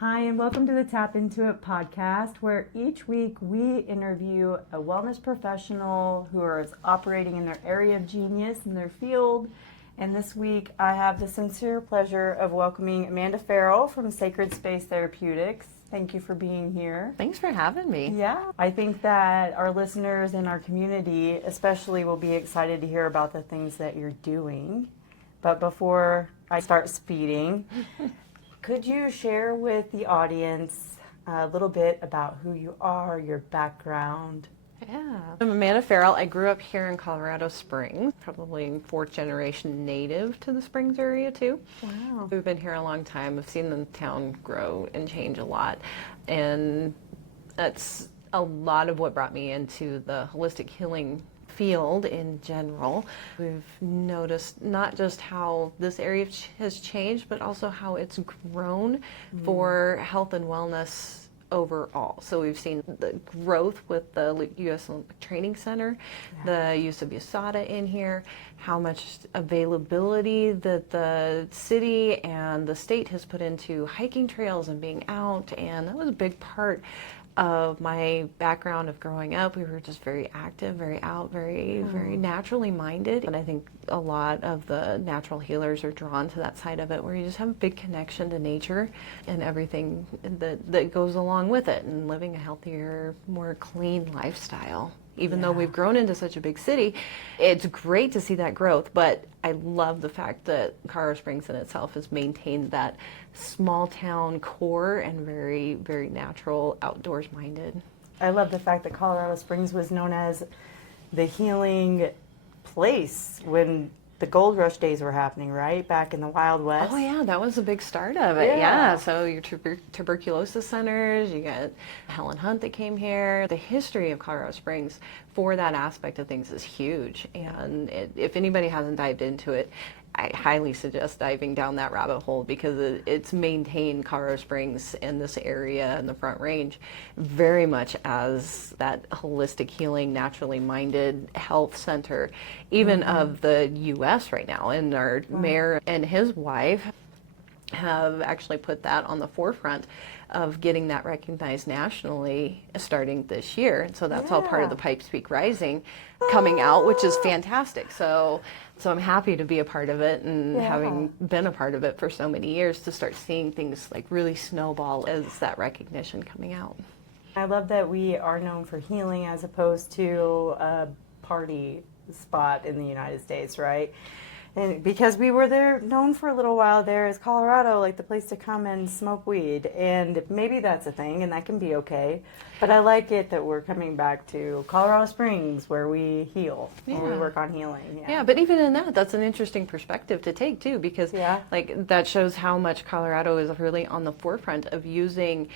Hi, and welcome to the Tap Intuit Podcast, where each week we interview a wellness professional who is operating in their area of genius in their field. And this week I have the sincere pleasure of welcoming Amanda Farrell from Sacred Space Therapeutics. Thank you for being here. Thanks for having me. Yeah, I think that our listeners and our community especially will be excited to hear about the things that you're doing. But before I start speeding, could you share with the audience a little bit about who you are, your background? Yeah. I'm Amanda Farrell. I grew up here in Colorado Springs, probably fourth generation native to the Springs area too. Wow. We've been here a long time. I've seen the town grow and change a lot. And that's a lot of what brought me into the holistic healing field in general. We've noticed not just how this area has changed, but also how it's grown for health and wellness overall. So we've seen the growth with the U.S. Olympic Training Center, the use of USADA in here, how much availability that the city and the state has put into hiking trails and being out, and that was a big part of my background of growing up. We were just very active, very out, very naturally minded. And I think a lot of the natural healers are drawn to that side of it, where you just have a big connection to nature and everything that goes along with it, and living a healthier, more clean lifestyle. Even though we've grown into such a big city, it's great to see that growth, but I love the fact that Colorado Springs in itself has maintained that small town core and very, very natural, outdoors minded. I love the fact that Colorado Springs was known as the healing place when the gold rush days were happening, right? Back in the Wild West. Oh yeah, that was a big start of it. Yeah. So your tuberculosis centers, you got Helen Hunt that came here. The history of Colorado Springs for that aspect of things is huge. And if anybody hasn't dived into it, I highly suggest diving down that rabbit hole, because it's maintained Colorado Springs and this area and the Front Range very much as that holistic healing, naturally minded health center, even of the U.S. right now. And our mayor and his wife have actually put that on the forefront of getting that recognized nationally starting this year. And so that's all part of the Pipe Speak Rising coming out, which is fantastic. So I'm happy to be a part of it, and having been a part of it for so many years, to start seeing things like really snowball as that recognition coming out. I love that we are known for healing as opposed to a party spot in the United States, right? And because we were there, known for a little while there as Colorado, like the place to come and smoke weed. And maybe that's a thing, and that can be okay. But I like it that we're coming back to Colorado Springs, where we heal, where we work on healing. Yeah, but even in that's an interesting perspective to take too, because like that shows how much Colorado is really on the forefront of using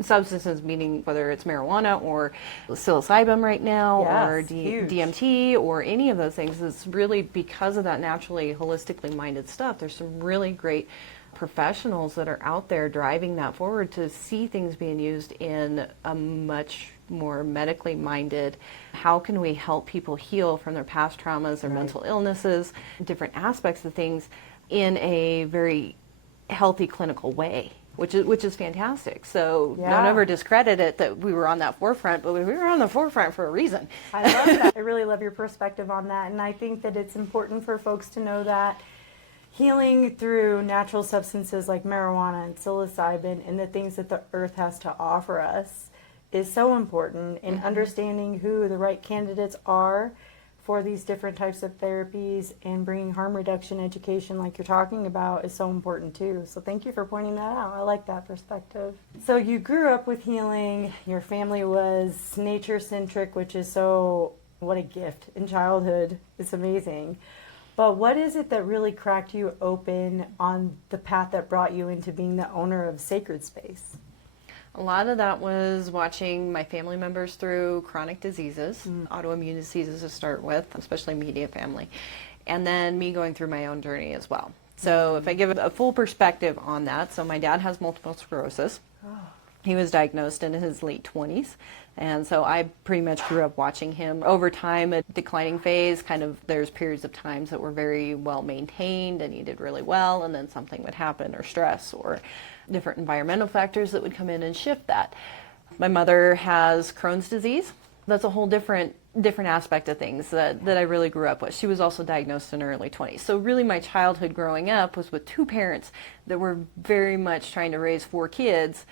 substances, meaning whether it's marijuana or psilocybin right now, or DMT, or any of those things. It's really because of that naturally holistically minded stuff. There's some really great professionals that are out there driving that forward to see things being used in a much more medically minded, how can we help people heal from their past traumas or mental illnesses, different aspects of things in a very healthy clinical way. Which is fantastic. So don't ever discredit it that we were on that forefront, but we were on the forefront for a reason. I love that. I really love your perspective on that, and I think that it's important for folks to know that healing through natural substances like marijuana and psilocybin and the things that the earth has to offer us is so important in understanding who the right candidates are for these different types of therapies, and bringing harm reduction education like you're talking about is so important too. So thank you for pointing that out. I like that perspective. So you grew up with healing. Your family was nature-centric, which is what a gift in childhood. It's amazing. But what is it that really cracked you open on the path that brought you into being the owner of Sacred Space? A lot of that was watching my family members through chronic diseases, autoimmune diseases to start with, especially immediate family, and then me going through my own journey as well. So if I give a full perspective on that, so my dad has multiple sclerosis, He was diagnosed in his late 20s. And so I pretty much grew up watching him over time, a declining phase. Kind of there's periods of times that were very well maintained and he did really well, and then something would happen, or stress, or different environmental factors that would come in and shift that. My mother has Crohn's disease. That's a whole different aspect of things that I really grew up with. She was also diagnosed in her early 20s. So really my childhood growing up was with two parents that were very much trying to raise 4 kids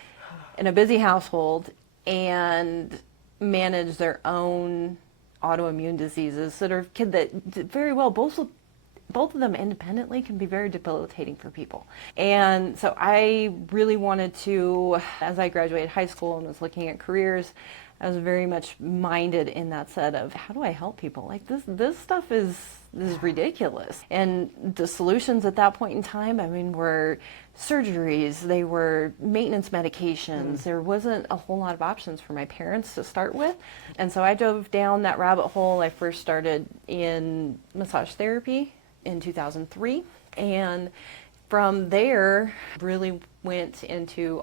in a busy household and manage their own autoimmune diseases that very well, both of them independently can be very debilitating for people. And so I really wanted to, as I graduated high school and was looking at careers, I was very much minded in that set of how do I help people? Like this stuff is ridiculous. And the solutions at that point in time, I mean, were surgeries, they were maintenance medications. There wasn't a whole lot of options for my parents to start with. And so I dove down that rabbit hole. I first started in massage therapy in 2003. And from there, really went into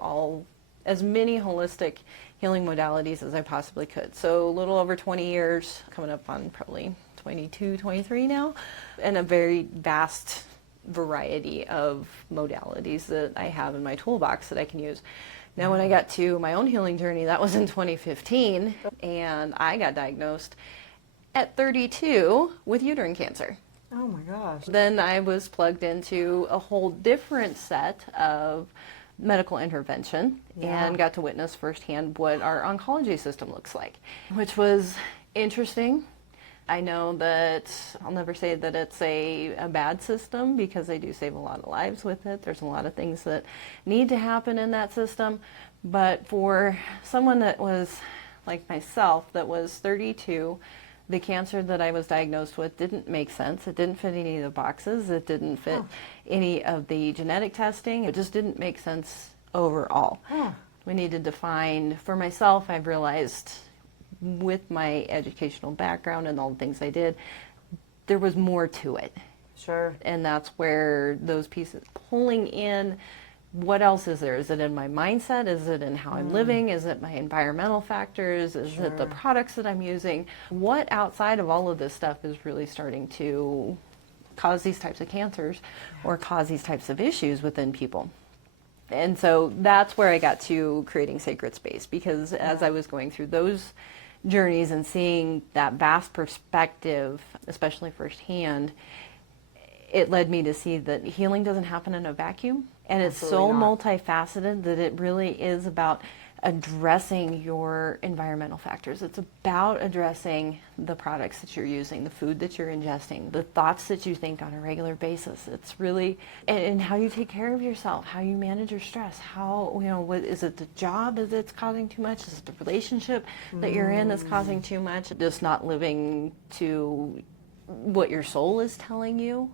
as many holistic healing modalities as I possibly could. So a little over 20 years, coming up on probably 22, 23 now, and a very vast variety of modalities that I have in my toolbox that I can use. Now when I got to my own healing journey, that was in 2015, and I got diagnosed at 32 with uterine cancer. Oh my gosh. Then I was plugged into a whole different set of medical intervention and got to witness firsthand what our oncology system looks like, which was interesting. I know that I'll never say that it's a bad system because they do save a lot of lives with it. There's a lot of things that need to happen in that system. But for someone that was like myself, that was 32, the cancer that I was diagnosed with didn't make sense. It didn't fit any of the boxes. It didn't fit any of the genetic testing. It just didn't make sense overall. We needed to find, for myself, I've realized with my educational background and all the things I did, there was more to it. Sure. And that's where those pieces, pulling in, what else is there? Is it in my mindset? Is it in how I'm living? Is it my environmental factors? Is it the products that I'm using? What outside of all of this stuff is really starting to cause these types of cancers or cause these types of issues within people? And so that's where I got to creating Sacred Space, because as I was going through those journeys and seeing that vast perspective, especially firsthand, it led me to see that healing doesn't happen in a vacuum. And it's so multifaceted that it really is about addressing your environmental factors. It's about addressing the products that you're using, the food that you're ingesting, the thoughts that you think on a regular basis. It's really, and how you take care of yourself, how you manage your stress, how, what is it, the job that's causing too much? Is it the relationship that you're in that's causing too much? Just not living to what your soul is telling you.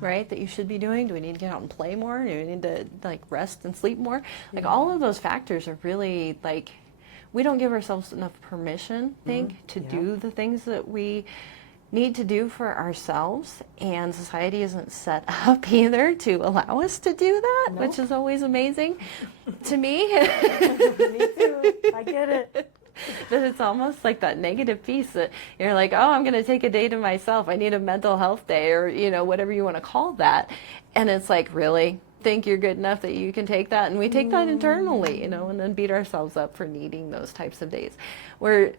Right, that you should be doing. Do we need to get out and play more? Do we need to rest and sleep more? All of those factors are really we don't give ourselves enough permission, I think, to do the things that we need to do for ourselves, and society isn't set up either to allow us to do that, which is always amazing to me. Me too. I get it. That it's almost like that negative piece that you're like, oh, I'm going to take a day to myself. I need a mental health day, or, whatever you want to call that. And it's like, really? Think you're good enough that you can take that? And we take that internally, and then beat ourselves up for needing those types of days. Where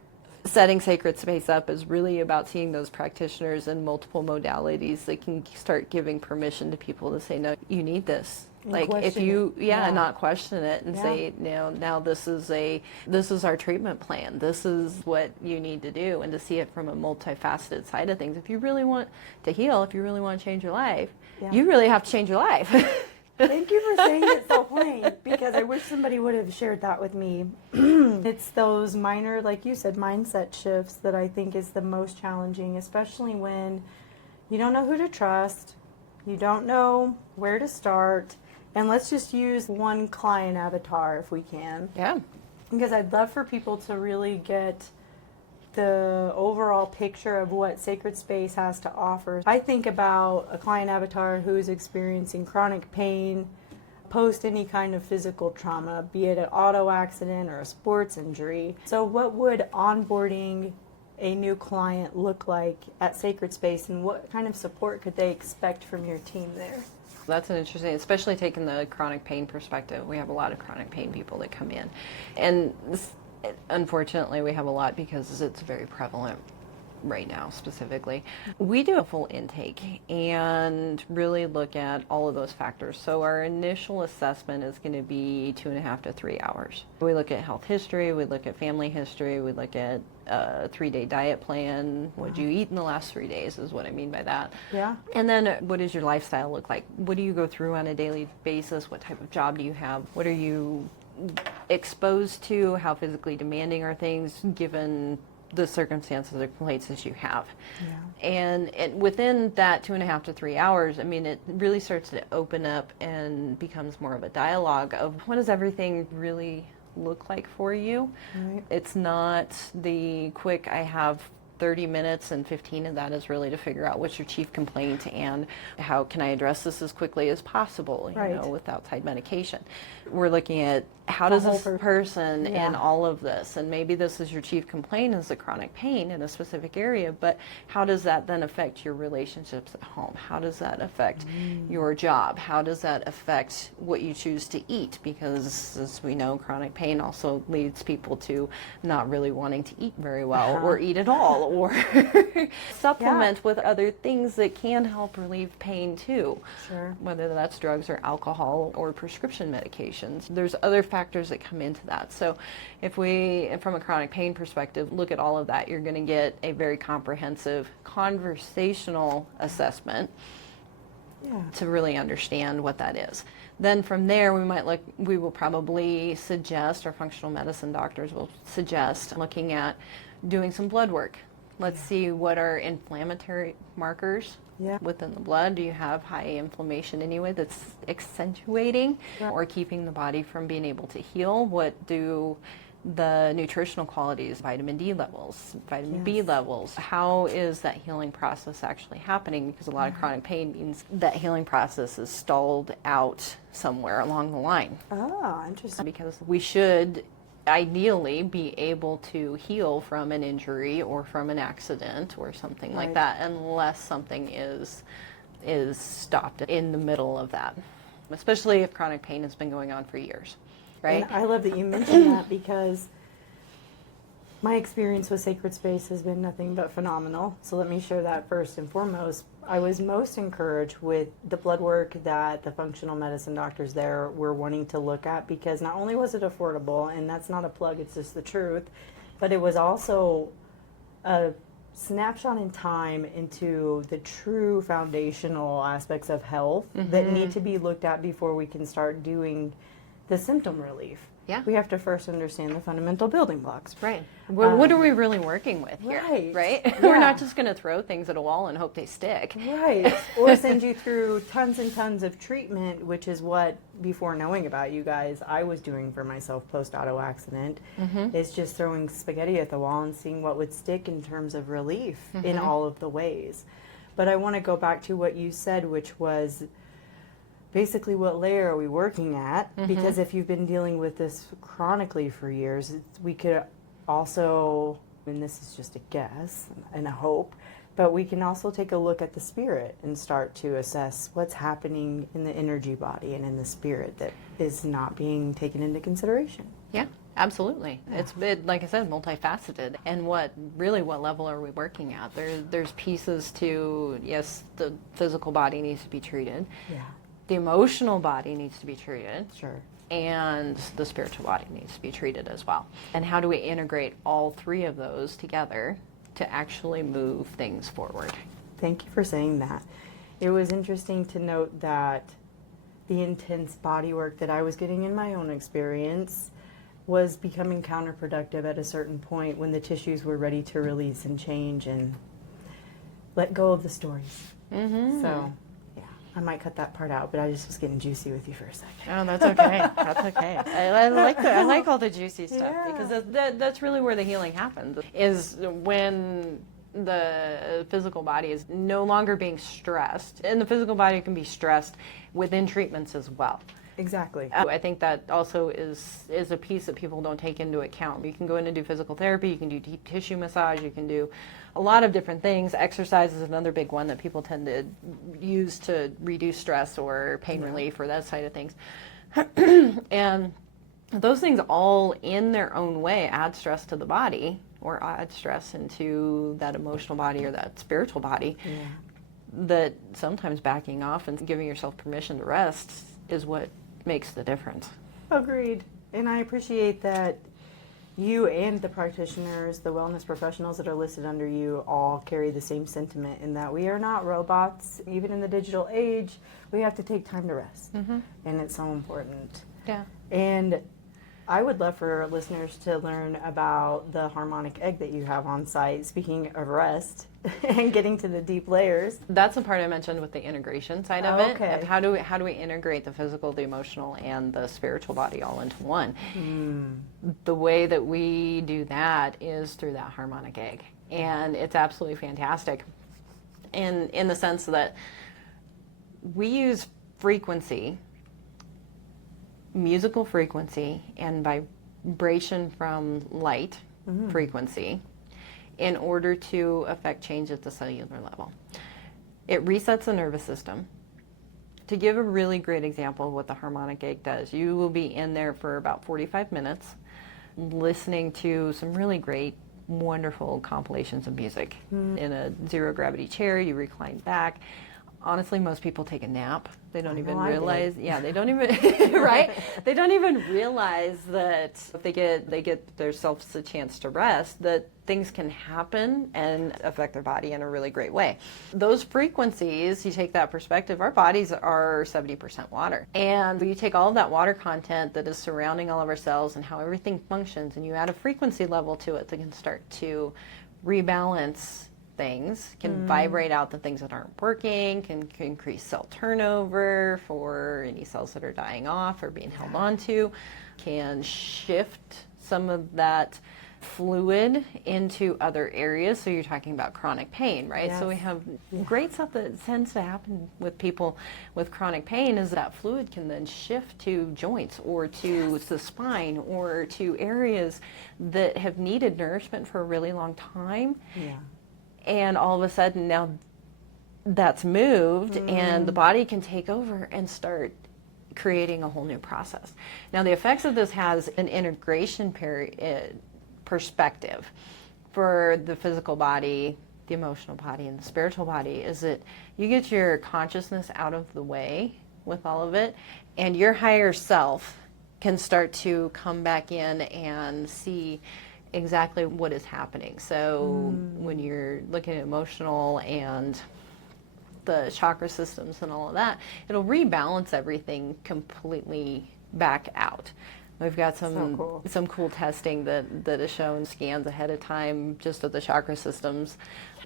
setting Sacred Space up is really about seeing those practitioners in multiple modalities that can start giving permission to people to say, no, you need this. If you, not question it and say, now this is our treatment plan. This is what you need to do, and to see it from a multifaceted side of things. If you really want to heal, if you really want to change your life, you really have to change your life. Thank you for saying it so plain, because I wish somebody would have shared that with me. It's those minor, like you said, mindset shifts that I think is the most challenging, especially when you don't know who to trust, you don't know where to start. And let's just use one client avatar if we can. Yeah. Because I'd love for people to really get the overall picture of what Sacred Space has to offer. I think about a client avatar who's experiencing chronic pain, post any kind of physical trauma, be it an auto accident or a sports injury. So what would onboarding a new client look like at Sacred Space, and what kind of support could they expect from your team there? That's an interesting, especially taking the chronic pain perspective. We have a lot of chronic pain people that come in. And unfortunately, we have a lot because it's very prevalent right now specifically. We do a full intake and really look at all of those factors. So our initial assessment is going to be 2.5 to 3 hours. We look at health history, we look at family history, we look at a 3-day diet plan. What do you eat in the last 3 days is what I mean by that. Yeah. And then what does your lifestyle look like? What do you go through on a daily basis? What type of job do you have? What are you exposed to? How physically demanding are things given the circumstances or places you have? Yeah. And within that 2.5 to 3 hours, I mean, it really starts to open up and becomes more of a dialogue of what does everything really look like for you. Right. It's not the quick, I have 30 minutes and 15 of that is really to figure out what's your chief complaint and how can I address this as quickly as possible, you Right. know, with outside medication. We're looking at how does this person Yeah. in all of this, and maybe this is your chief complaint is the chronic pain in a specific area, but how does that then affect your relationships at home? How does that affect your job? How does that affect what you choose to eat? Because as we know, chronic pain also leads people to not really wanting to eat very well or eat at all or supplement with other things that can help relieve pain too. Sure. Whether that's drugs or alcohol or prescription medications. There's other factors that come into that. So if we, from a chronic pain perspective, look at all of that, you're going to get a very comprehensive conversational assessment to really understand what that is. Then from there, we will probably suggest, our functional medicine doctors will suggest looking at doing some blood work. Let's see what are inflammatory markers within the blood. Do you have high inflammation anyway that's accentuating or keeping the body from being able to heal? What do the nutritional qualities, vitamin D levels, vitamin B levels, how is that healing process actually happening? Because a lot of chronic pain means that healing process is stalled out somewhere along the line. Oh, interesting. Because we should ideally be able to heal from an injury or from an accident or something like that, unless something is stopped in the middle of that, especially if chronic pain has been going on for years, right? And I love that you mentioned that, because my experience with Sacred Space has been nothing but phenomenal. So let me share that first and foremost. I was most encouraged with the blood work that the functional medicine doctors there were wanting to look at, because not only was it affordable, and that's not a plug, it's just the truth, but it was also a snapshot in time into the true foundational aspects of health that need to be looked at before we can start doing the symptom relief. Yeah. We have to first understand the fundamental building blocks. Right. What are we really working with here? Right? Yeah. We're not just going to throw things at a wall and hope they stick. Right. Or send you through tons and tons of treatment, which is what, before knowing about you guys, I was doing for myself post-auto accident, is just throwing spaghetti at the wall and seeing what would stick in terms of relief in all of the ways. But I want to go back to what you said, which was basically what layer are we working at? Because if you've been dealing with this chronically for years, we could also, and this is just a guess and a hope, but we can also take a look at the spirit and start to assess what's happening in the energy body and in the spirit that is not being taken into consideration. Yeah, absolutely. It's like I said, multifaceted. And what level are we working at? There's pieces to, yes, the physical body needs to be treated. Yeah. The emotional body needs to be treated. Sure. And the spiritual body needs to be treated as well. And how do we integrate all three of those together to actually move things forward? Thank you for saying that. It was interesting to note that the intense body work that I was getting in my own experience was becoming counterproductive at a certain point when the tissues were ready to release and change and let go of the stories. So I might cut that part out, but I just was getting juicy with you for a second. Oh, that's okay. That's okay. I like all the juicy stuff because that's really where the healing happens, is when the physical body is no longer being stressed. And the physical body can be stressed within treatments as well. Exactly. I think that also is a piece that people don't take into account. You can go in and do physical therapy, you can do deep tissue massage, you can do a lot of different things. Exercise is another big one that people tend to use to reduce stress or pain relief or that side of things. And those things all in their own way add stress to the body or add stress into that emotional body or that spiritual body. Yeah. That sometimes backing off and giving yourself permission to rest is what makes the difference. Agreed. And I appreciate that you and the practitioners, the wellness professionals that are listed under you, all carry the same sentiment in that we are not robots. Even in the digital age, we have to take time to rest. And it's so important. Yeah. And I would love for our listeners to learn about the Harmonic Egg that you have on site. Speaking of rest and getting to the deep layers. That's the part I mentioned with the integration side of it. Okay. Of how do we integrate the physical, the emotional, and the spiritual body all into one? The way that we do that is through that Harmonic Egg. And it's absolutely fantastic. In the sense that we use frequency, musical frequency, and vibration from light frequency in order to affect change at the cellular level. It resets the nervous system. To give a really great example of what the Harmonic Egg does, you will be in there for about 45 minutes listening to some really great, wonderful compilations of music. In a zero gravity chair, you recline back. Honestly, most people take a nap. They don't even realize. Yeah, they don't even right. They don't even realize that if they get themselves a chance to rest, that things can happen and affect their body in a really great way. Those frequencies, you take that perspective. Our bodies are 70% water, and you take all of that water content that is surrounding all of our cells and how everything functions, and you add a frequency level to it that can start to rebalance things, can vibrate out the things that aren't working, can increase cell turnover for any cells that are dying off or being held on to, can shift some of that fluid into other areas. So you're talking about chronic pain, right? Yes. So we have great stuff that tends to happen with people with chronic pain is that fluid can then shift to joints or to the spine or to areas that have needed nourishment for a really long time. Yeah. And all of a sudden now that's moved and the body can take over and start creating a whole new process. Now the effects of this has an integration perspective for the physical body, the emotional body, and the spiritual body is that you get your consciousness out of the way with all of it, and your higher self can start to come back in and see exactly what is happening. So when you're looking at emotional and the chakra systems and all of that, it'll rebalance everything completely back out. We've got some cool testing that has shown scans ahead of time just of the chakra systems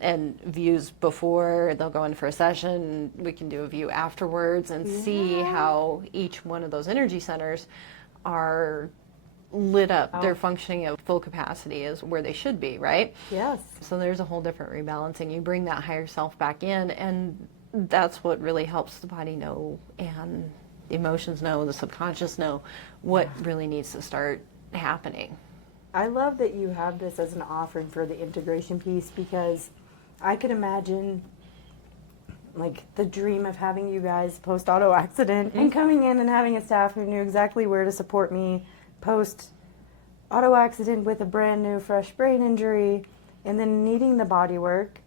and views before they'll go in for a session. We can do a view afterwards and see how each one of those energy centers are lit up. They're functioning at full capacity is where they should be, right? Yes. So there's a whole different rebalancing. You bring that higher self back in, and that's what really helps the body know and the emotions know, the subconscious know what really needs to start happening. I love that you have this as an offering for the integration piece because I could imagine like the dream of having you guys post auto accident and coming in and having a staff who knew exactly where to support me post auto accident with a brand new fresh brain injury and then needing the body work,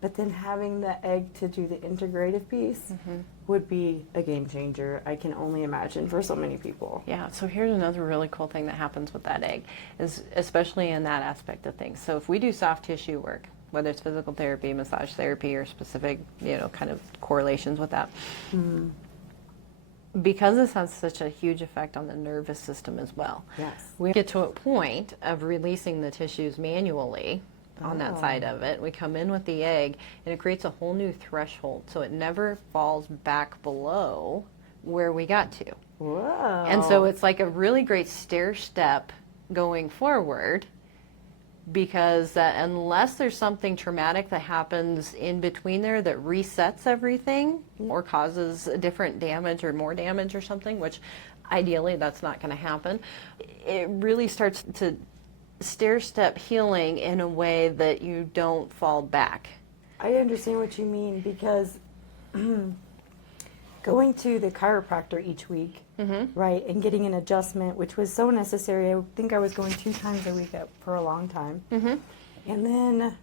but then having the egg to do the integrative piece would be a game changer. I can only imagine for so many people. Yeah, so here's another really cool thing that happens with that egg, is especially in that aspect of things. So if we do soft tissue work, whether it's physical therapy, massage therapy, or specific, kind of correlations with that, because this has such a huge effect on the nervous system as well. Yes. We get to a point of releasing the tissues manually on that side of it. We come in with the egg, and it creates a whole new threshold, so it never falls back below where we got to. Whoa. And so it's like a really great stair step going forward, because unless there's something traumatic that happens in between there that resets everything or causes a different damage or more damage or something, which Ideally, that's not going to happen. It really starts to stair-step healing in a way that you don't fall back. I understand what you mean, because going to the chiropractor each week, right, and getting an adjustment, which was so necessary. I think I was going 2 times a week for a long time. And then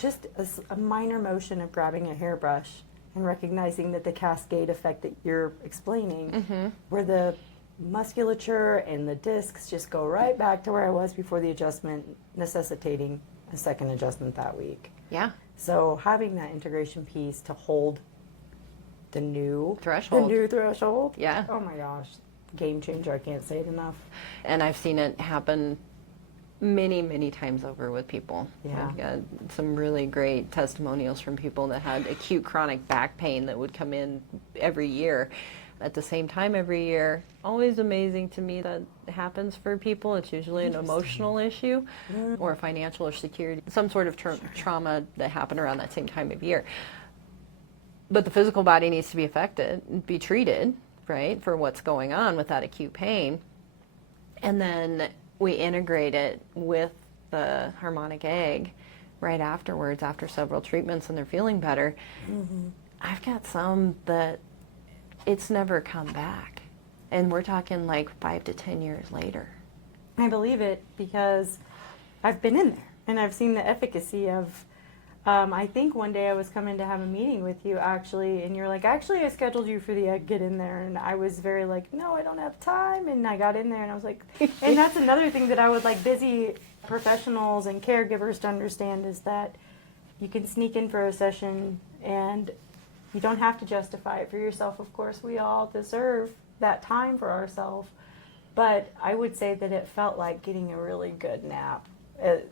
just a minor motion of grabbing a hairbrush and recognizing that the cascade effect that you're explaining, where the musculature and the discs just go right back to where I was before the adjustment, necessitating a second adjustment that week. Yeah. So having that integration piece to hold the new threshold. Yeah. Oh my gosh. Game changer. I can't say it enough. And I've seen it happen many, many times over with people. Yeah. I've got some really great testimonials from people that had acute chronic back pain that would come in every year at the same time every year. Always amazing to me that happens for people. It's usually an emotional issue or a financial or security, some sort of trauma that happened around that same time of year. But the physical body needs to be affected, be treated, right, for what's going on with that acute pain. And then we integrate it with the Harmonic Egg right afterwards, after several treatments, and they're feeling better. I've got some that it's never come back. And we're talking like 5 to 10 years later. I believe it, because I've been in there and I've seen the efficacy of, I think one day I was coming to have a meeting with you actually, and you're like, actually I scheduled you for the egg, get in there. And I was very like, no, I don't have time. And I got in there and I was like, and that's another thing that I would like busy professionals and caregivers to understand, is that you can sneak in for a session and you don't have to justify it for yourself. Of course, we all deserve that time for ourselves. But I would say that it felt like getting a really good nap,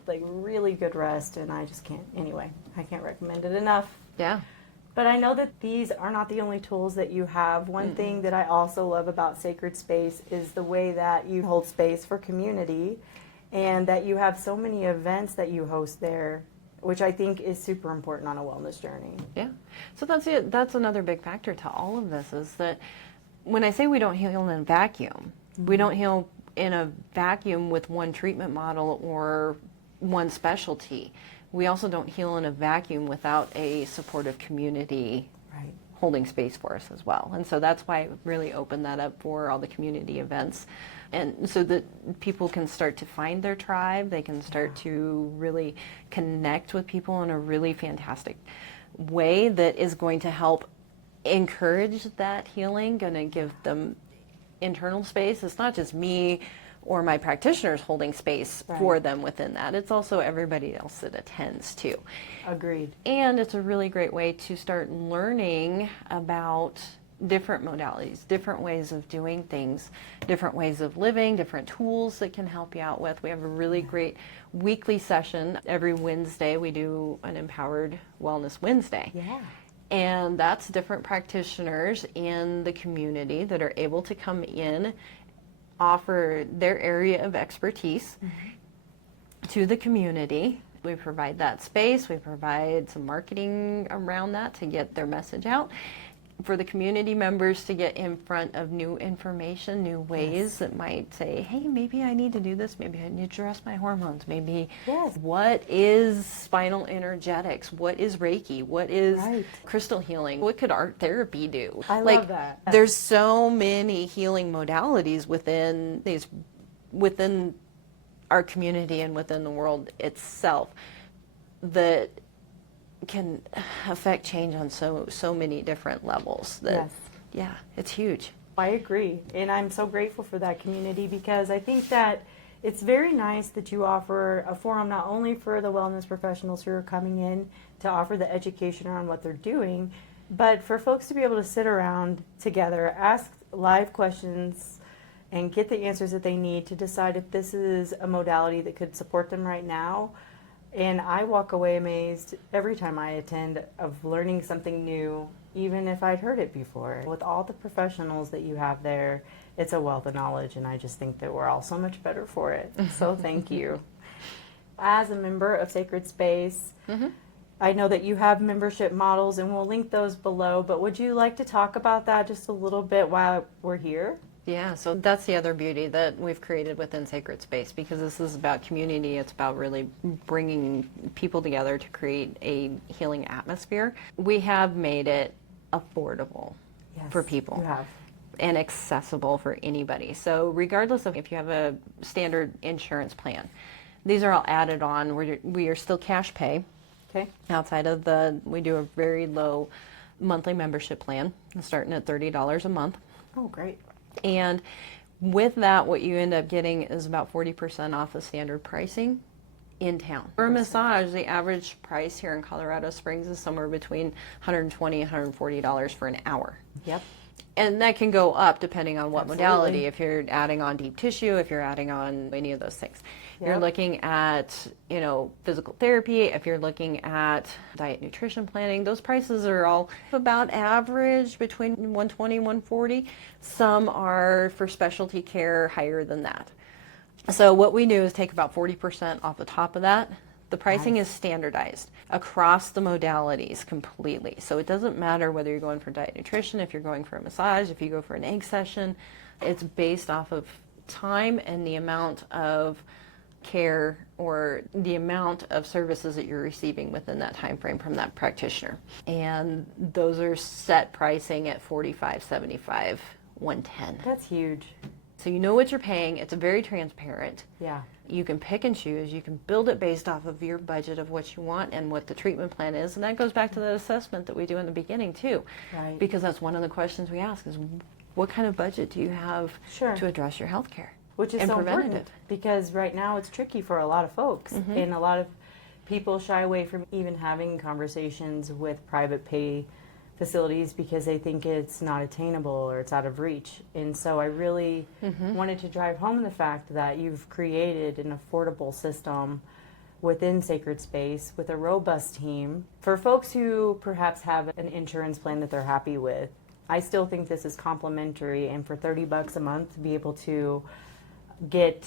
like really good rest, and I just can't, anyway, I can't recommend it enough. Yeah. But I know that these are not the only tools that you have. One thing that I also love about Sacred Space is the way that you hold space for community, and that you have so many events that you host there, which I think is super important on a wellness journey. Yeah. So that's it. That's another big factor to all of this, is that when I say we don't heal in a vacuum, we don't heal in a vacuum with one treatment model or one specialty. We also don't heal in a vacuum without a supportive community holding space for us as well. And so that's why I really opened that up for all the community events. And so that people can start to find their tribe, they can start to really connect with people in a really fantastic way that is going to help encourage that healing, going to give them internal space. It's not just me or my practitioners holding space for them within that. It's also everybody else that attends too. Agreed. And it's a really great way to start learning about different modalities, different ways of doing things, different ways of living, different tools that can help you out with. We have a really great weekly session. Every Wednesday we do an Empowered Wellness Wednesday. Yeah. And that's different practitioners in the community that are able to come in, offer their area of expertise to the community. We provide that space. We provide some marketing around that to get their message out, for the community members to get in front of new information, new ways that might say, hey, maybe I need to do this. Maybe I need to address my hormones. Maybe what is spinal energetics? What is Reiki? What is crystal healing? What could art therapy do? I love that. There's so many healing modalities within our community and within the world itself that can affect change on so many different levels. Yeah, it's huge. I agree, and I'm so grateful for that community, because I think that it's very nice that you offer a forum not only for the wellness professionals who are coming in to offer the education around what they're doing, but for folks to be able to sit around together, ask live questions, and get the answers that they need to decide if this is a modality that could support them right now. And I walk away amazed every time I attend, of learning something new, even if I'd heard it before. With all the professionals that you have there, it's a wealth of knowledge, and I just think that we're all so much better for it. So thank you. As a member of Sacred Space, I know that you have membership models, and we'll link those below, but would you like to talk about that just a little bit while we're here? Yeah, so that's the other beauty that we've created within Sacred Space, because this is about community. It's about really bringing people together to create a healing atmosphere. We have made it affordable for people. You have. And accessible for anybody. So regardless of if you have a standard insurance plan, these are all added on. We are still cash pay. Okay. Outside of we do a very low monthly membership plan, starting at $30 a month. Oh, great. And with that, what you end up getting is about 40% off of standard pricing in town. For a massage, the average price here in Colorado Springs is somewhere between $120 and $140 for an hour. Yep. And that can go up depending on what Absolutely. modality. If you're adding on deep tissue, if you're adding on any of those things. You're Yep. looking at, physical therapy. If you're looking at diet nutrition planning, those prices are all about average between $120 and $140. Some are for specialty care higher than that. So what we do is take about 40% off the top of that. The pricing is standardized across the modalities completely. So it doesn't matter whether you're going for diet nutrition, if you're going for a massage, if you go for an egg session. It's based off of time and the amount of care or the amount of services that you're receiving within that time frame from that practitioner. And those are set pricing at $45, $75, $110. That's huge. So you know what you're paying. It's very transparent. Yeah. You can pick and choose. You can build it based off of your budget of what you want and what the treatment plan is. And that goes back to the assessment that we do in the beginning too. Right. Because that's one of the questions we ask is, what kind of budget do you have Sure. to address your health care? Which is and so important preventative. because right now it's tricky for a lot of folks. And a lot of people shy away from even having conversations with private pay facilities because they think it's not attainable or it's out of reach. And so I really wanted to drive home the fact that you've created an affordable system within Sacred Space with a robust team for folks who perhaps have an insurance plan that they're happy with. I still think this is complimentary, and for $30 a month to be able to get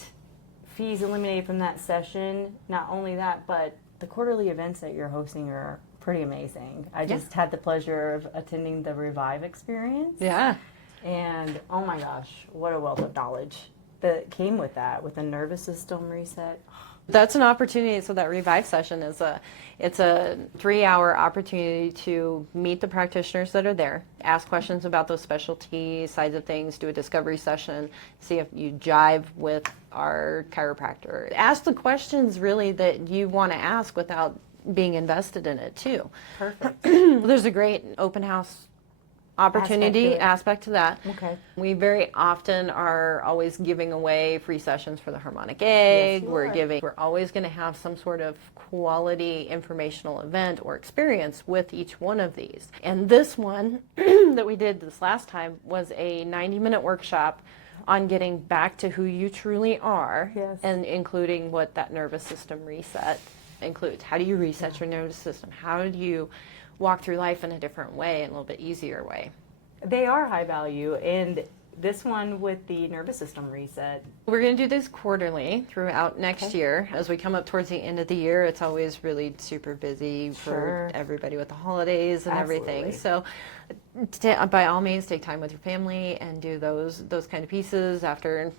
fees eliminated from that session, not only that, but the quarterly events that you're hosting are pretty amazing. I just had the pleasure of attending the Revive experience. Yeah. And oh my gosh, what a wealth of knowledge that came with that, with the nervous system reset. That's an opportunity. So that Revive session is it's a 3-hour opportunity to meet the practitioners that are there, ask questions about those specialty sides of things, do a discovery session, see if you jive with our chiropractor. Ask the questions really that you want to ask without being invested in it too. Perfect. There's a great open house opportunity aspect to that. Okay. We very often are always giving away free sessions for the Harmonic Egg. Yes, you We're are. always going to have some sort of quality informational event or experience with each one of these. And this one that we did this last time was a 90-minute workshop on getting back to who you truly are, Yes. and including what that nervous system reset includes. How do you reset your nervous system? How do you walk through life in a different way, in a little bit easier way? They are high value, and this one with the nervous system reset. We're going to do this quarterly throughout next year. As we come up towards the end of the year, it's always really super busy for everybody with the holidays and everything. So by all means, take time with your family and do those kind of pieces after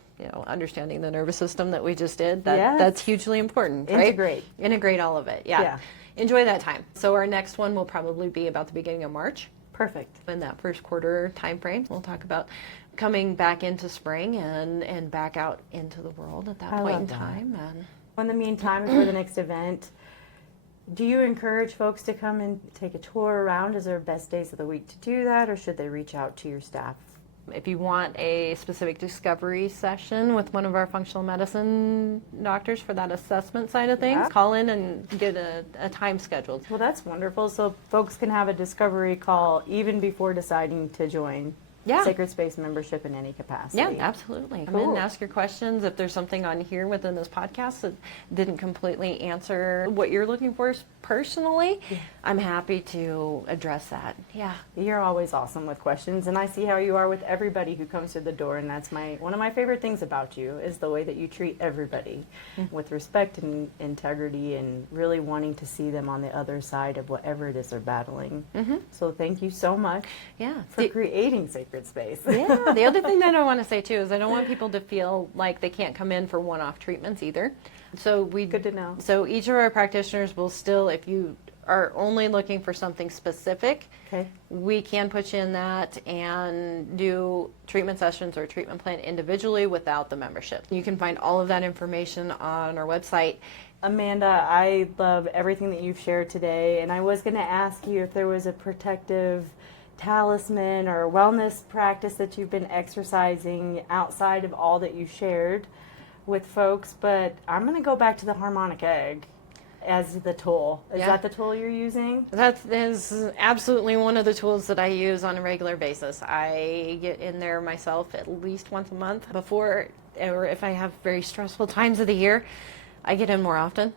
understanding the nervous system that we just did. That's hugely important, right? Integrate all of it. Yeah. Enjoy that time. So our next one will probably be about the beginning of March. Perfect. In that first quarter time frame, we'll talk about coming back into spring and back out into the world at that point in time. And in the meantime, for the next event, do you encourage folks to come and take a tour around? Is there best days of the week to do that, or should they reach out to your staff? if you want a specific discovery session with one of our functional medicine doctors for that assessment side of things, call in and get a time scheduled. Well, that's wonderful. So folks can have a discovery call even before deciding to join Sacred Space membership in any capacity. Yeah, absolutely. Come in and ask your questions. If there's something on here within this podcast that didn't completely answer what you're looking for personally, I'm happy to address that. Yeah. You're always awesome with questions, and I see how you are with everybody who comes through the door, and that's one of my favorite things about you is the way that you treat everybody with respect and integrity and really wanting to see them on the other side of whatever it is they're battling. So thank you so much for creating Sacred Sacred Space. Yeah, the other thing that I want to say too is I don't want people to feel like they can't come in for one-off treatments either. So Good to know. So each of our practitioners will still, if you are only looking for something specific, Okay. we can put you in that and do treatment sessions or treatment plan individually without the membership. You can find all of that information on our website. Amanda, I love everything that you've shared today, and I was going to ask you if there was a protective talisman or wellness practice that you've been exercising outside of all that you shared with folks, but I'm going to go back to the Harmonic Egg as the tool. Is Yeah. that the tool you're using? That is absolutely one of the tools that I use on a regular basis. I get in there myself at least once a month before, or if I have very stressful times of the year, I get in more often.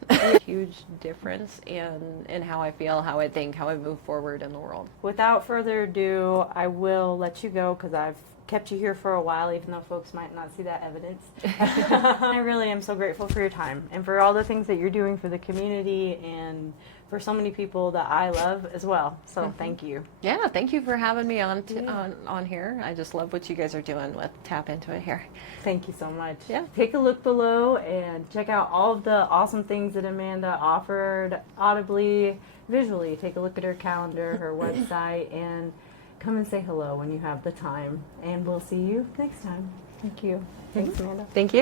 Huge difference in how I feel, how I think, how I move forward in the world. Without further ado, I will let you go because I've kept you here for a while, even though folks might not see that evidence. I really am so grateful for your time and for all the things that you're doing for the community and for so many people that I love as well. So thank you. Yeah, thank you for having me on here. I just love what you guys are doing with Tap Intuit here. Thank you so much. Yeah. Take a look below and check out all of the awesome things that Amanda offered audibly, visually. Take a look at her calendar, her website, and come and say hello when you have the time. And we'll see you next time. Thank you. Thanks, Amanda. Thank you.